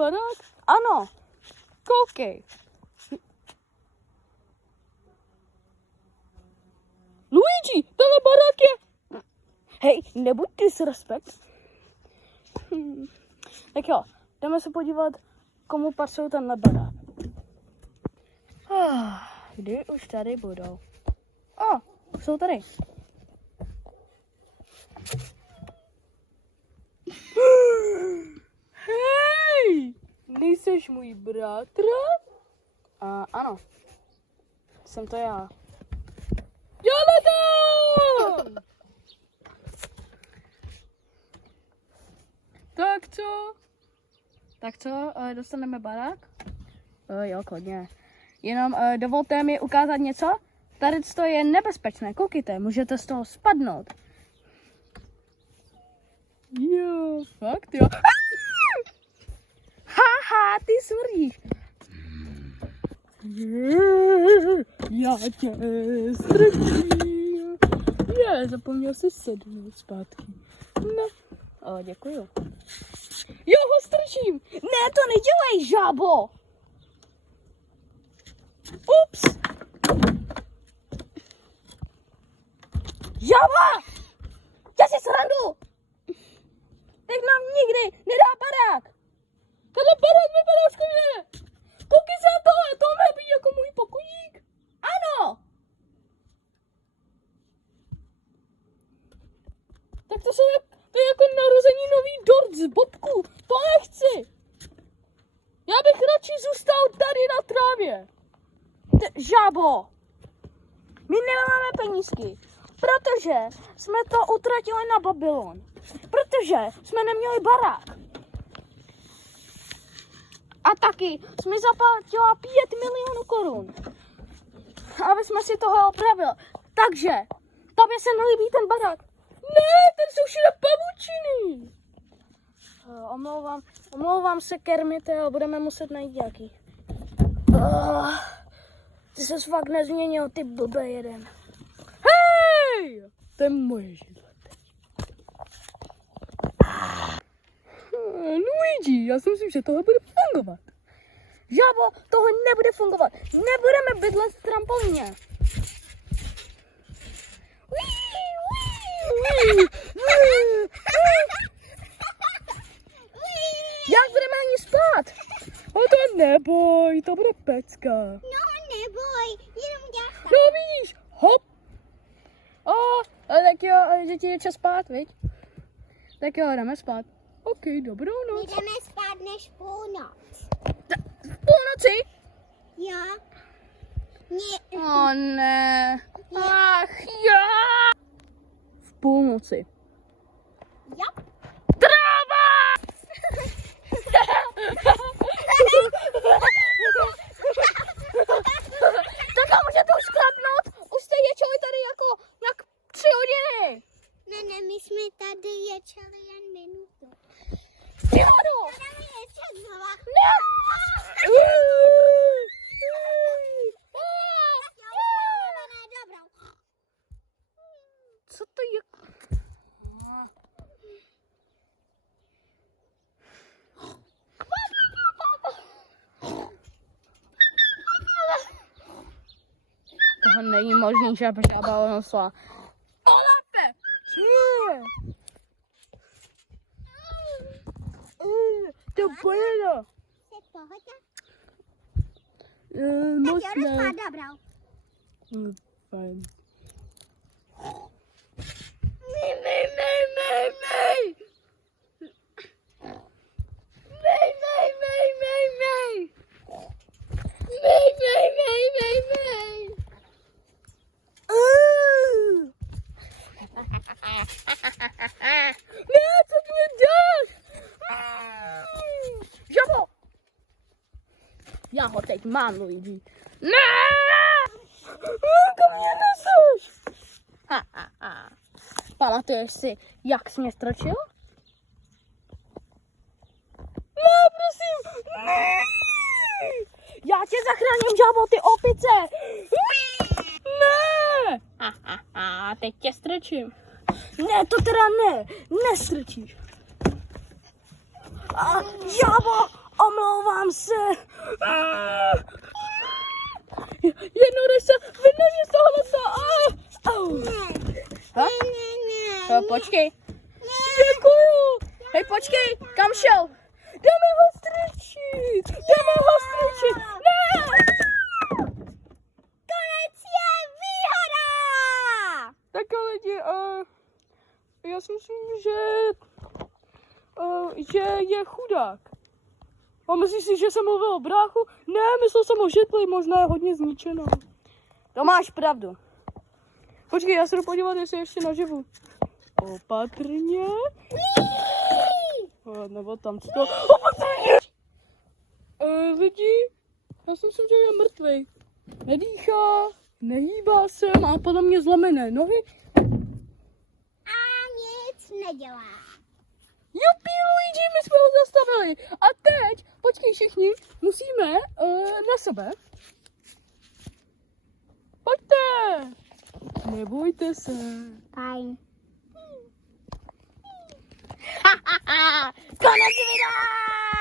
barák? Ano. Koukej. Luigi, tenhle barák je... Hej, nebuď disrespekt. Tak jo, jdeme se podívat, komu patří tenhle barák. Kdy už tady budou? Jsou tady. Hej, nejseš můj bratr? Ano, jsem to já. Jonathan! Tak co, dostaneme barák? Jo, klidně. Jenom dovolte mi ukázat něco. Tady to je nebezpečné, koukejte, můžete z toho spadnout. Jo, fakt jo. Haha, ty smrdíš. Já tě strčím. Zapomněl si sednout zpátky. No, děkuju. Jo, ho strčím. Ne, to nedělej, žábo. Ups. Žába! Já si srandu. Tak nám nikdy nedá barák. Tenhle barák vypadá skvěle. Koukej se na tohle, to má být jako můj pokojík. Ano. Tak to je jako narození nový dort z bobku. To nechci. Já bych radši zůstal tady na trávě. Žábo. My nemáme penízky, protože jsme to utratili na Babylon. Protože jsme neměli barák. A taky jsme zaplatili 5 milionů korun, aby jsme si toho opravili. Takže, tobě se nelíbí ten barák. Ne, ten jsou všude pavučiny. Omlouvám se, Kermite, ale budeme muset najít nějaký. Ty ses fakt nezměnil, ty blbej jeden. Hej! To je moje židle. Luigi, já si myslím, že tohle bude fungovat. Žábo, tohle nebude fungovat. Nebudeme bydlet v trampolíně. Jak budeme ani spát? To neboj, to bude pecka. No neboj, jenom dělat. No vidíš, hop. Tak jo, že ti je čas spát, viď? Tak jo, jdeme spát. OK, dobrou noc. Jdeme spát než půlnoc. V půlnoci? Jo. Ne. Ach jo. V půlnoci. Jo. Tráva! Tak a můžete už sklapnout? Už jste ječeli tady jako jak 3 hodiny. Ne, my jsme tady ječeli jen minutu. Tihodu! Jdeme ječet znova. Ne! Co to je? Tohle není možný, že žába odnesla. Olape! To pojede. Je pohoda? Moc Tak jo, jdu ne. spát, dobrou. Fajn. Ne, co tu děláš? Žabo! Já ho teď mám, Luigi. Ne! Kam mě neseš? Pamatuješ si, jak jsi mě strčil? Ne, prosím! Ne! Já tě zachráním, žabo, ty opice! Ne! Teď tě strčím. Ne, to teda ne. Nestrčíš. Žabo! Omlouvám se. Jednorese, vyndej mě z toho lesa. Počkej. Děkuju. Hej, počkej, kam šel? Jdeme ho strčit. Ne. Konec je výhoda! Tak lidi, já si myslím, že je chudák. A myslíš si, že jsem mluvil o bráchu? Ne, myslel jsem o žetli, možná je hodně zničená. To máš pravdu. Počkej, já se jdu podívat, jestli ještě naživu. Opatrně. Nebo tam to. Opatrně! Lidi, já si myslím, že je mrtvej. Nedýchá, nehýbá se, má podle mě zlomené nohy. A nic nedělá. Jupi, Luigi, my jsme ho zastavili. A teď, počkej všichni, musíme na sebe. Pojďte. Nebojte se. Fajn. Konec videa!